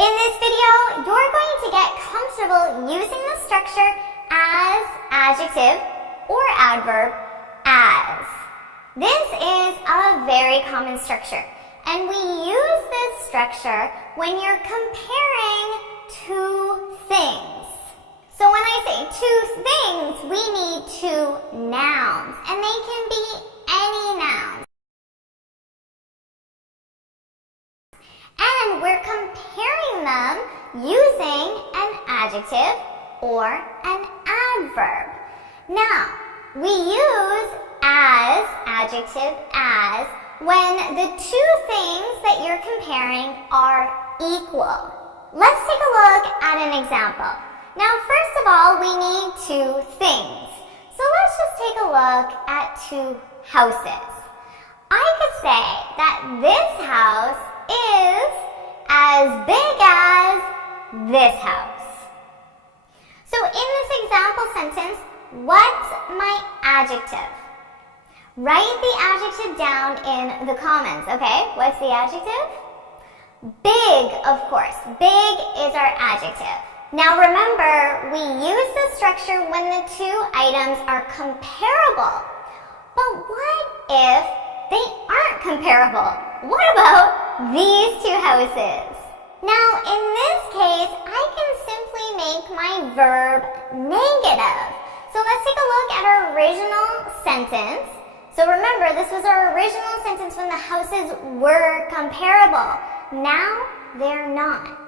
In this video, you're going to get comfortable using the structure as adjective or adverb as. This is a very common structure, and we use this structure when you're comparing two things. So when I say two things, we need two nouns, and they can be any nouns. And we're comparing them using an adjective or an adverb. Now, we use as, adjective as, when the two things that you're comparing are equal. Let's take a look at an example. Now, first of all, we need two things. So let's just take a look at two houses. I could say that this house is as big as this house. So in this example sentence, what's my adjective? Write the adjective down in the comments, okay? What's the adjective? Big, of course. Big is our adjective. Now remember, we use this structure when the two items are comparable. But what if they aren't comparable? What about these two houses? Now in this case, I can simply make my verb negative. So let's take a look at our original sentence. So remember, this was our original sentence when the houses were comparable. Now they're not.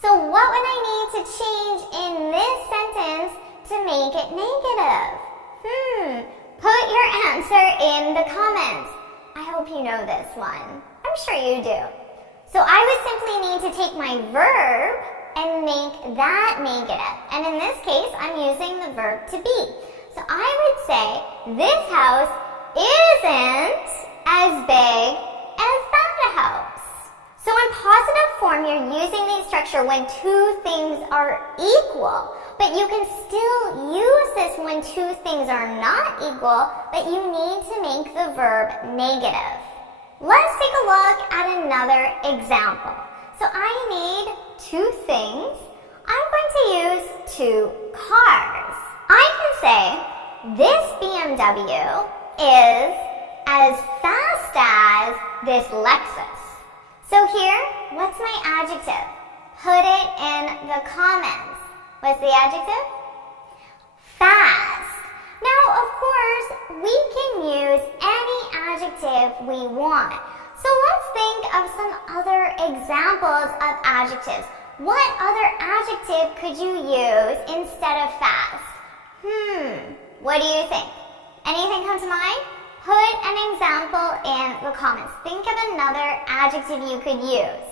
So what would I need to change in this sentence to make it negative? Put your answer in the comments. I hope you know this one. I'm sure you do. So I would simply need to take my verb and make that negative. And in this case, I'm using the verb to be. So I would say, this house isn't as big as that house. So in positive form, you're using the structure when two things are equal. But you can still use this when two things are not equal, but you need to make the verb negative. Let's take a look at another example. So I need two things. I'm going to use two cars. I can say, this BMW is as fast as this Lexus. So here, what's my adjective? Put it in the comments. What's the adjective? Fast. Now, of course, we can use any adjective we want. So let's think of some other examples of adjectives. What other adjective could you use instead of fast? What do you think? Anything come to mind? Put an example in the comments. Think of another adjective you could use.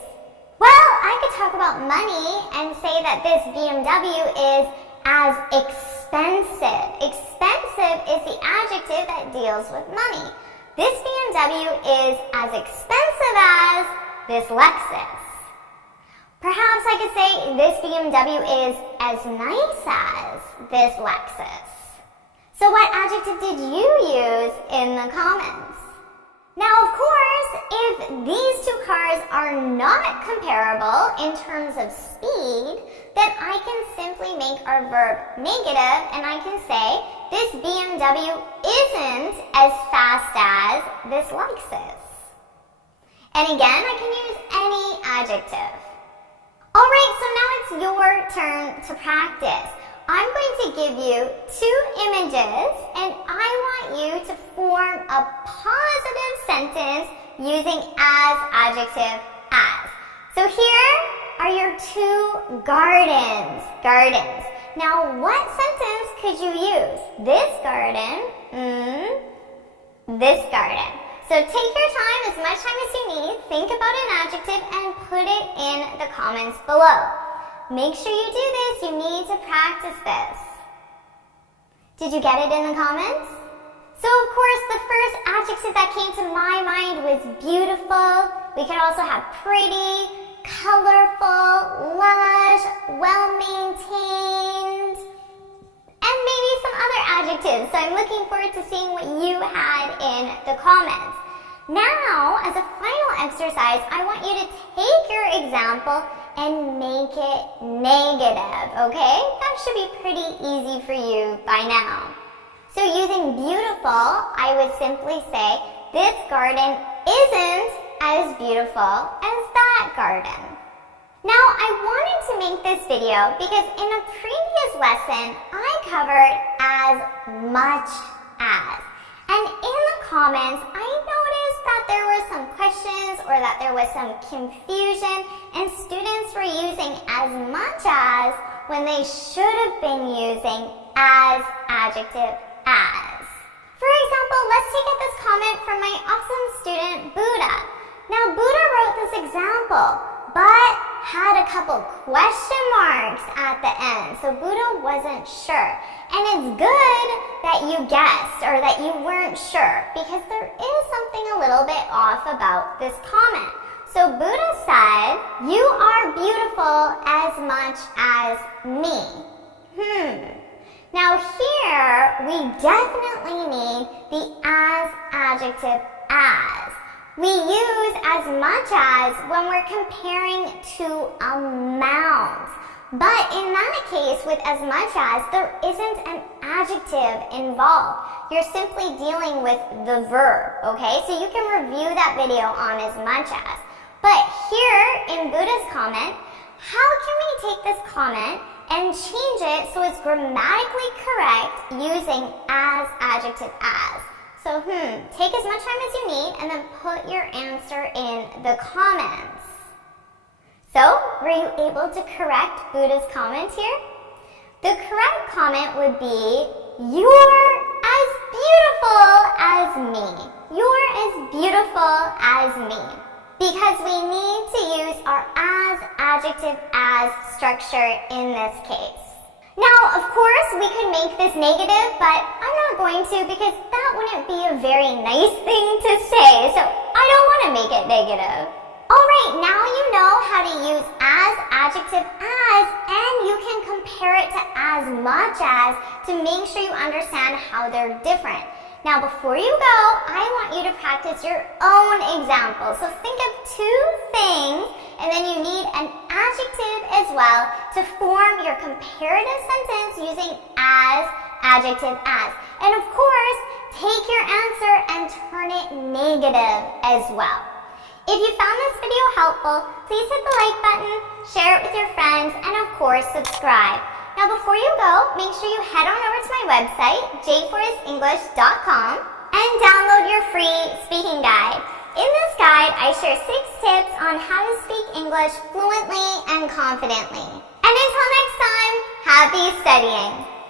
Well, I could talk about money and say that this BMW is as expensive. Expensive is the adjective that deals with money. This BMW is as expensive as this Lexus. Perhaps I could say this BMW is as nice as this Lexus. So what adjective did you use in the comments? Now, of course, if these two cars are not comparable in terms of speed, then I can simply make our verb negative and I can say, this BMW isn't as fast as this Lexus. And again, I can use any adjective. Alright, so now it's your turn to practice. I'm going to give you two images and I want you to form a positive sentence using as, adjective, as. So here are your two gardens. Gardens. Now what sentence could you use? This garden, this garden. So take your time, as much time as you need, think about an adjective and put it in the comments below. Make sure you do this. You need to practice this. Did you get it in the comments? So of course, the first adjective that came to my mind was beautiful. We could also have pretty, colorful, lush, well-maintained, and maybe some other adjectives. So I'm looking forward to seeing what you had in the comments. Now, as a final exercise, I want you to take your example and make it negative, okay? That should be pretty easy for you by now. So using beautiful, I would simply say, this garden isn't as beautiful as that garden. Now, I wanted to make this video because in a previous lesson, I covered as much as. And in the comments, I noticed that there were some questions or that there was some confusion and students were using as much as when they should have been using as adjective as. For example, let's take up this comment from my awesome student, Buddha. Now, Buddha wrote this example, but had a couple question marks at the end, so Buddha wasn't sure. And it's good that you guessed or that you weren't sure because there is something a little bit off about this comment. So Buddha said, "You are beautiful as much as me." Now here, we definitely need the as adjective as. We use as much as when we're comparing two amounts. But in that case, with as much as, there isn't an adjective involved. You're simply dealing with the verb, okay? So you can review that video on as much as. But here in Buddha's comment, how can we take this comment and change it so it's grammatically correct using as adjective as? So, take as much time as you need and then put your answer in the comments. So, were you able to correct Buddha's comment here? The correct comment would be, "You're as beautiful as me." You're as beautiful as me. Because we need to use our as adjective as structure in this case. Now, of course, we could make this negative, but I'm not going to because that wouldn't be a very nice thing to say, so I don't want to make it negative. Alright, now you know how to use as adjective as, and you can compare it to as much as to make sure you understand how they're different. Now, before you go, I want you to practice your own example. So think of two things, and then you need an adjective as well to form your comparative sentence using as adjective as. And of course, take your answer and turn it negative as well. If you found this video helpful, please hit the like button, share it with your friends, and of course, subscribe. Now before you go, make sure you head on over to my website, jforrestenglish.com, and download your free speaking guide. In this guide, I share 6 tips on how to speak English fluently and confidently. And until next time, happy studying!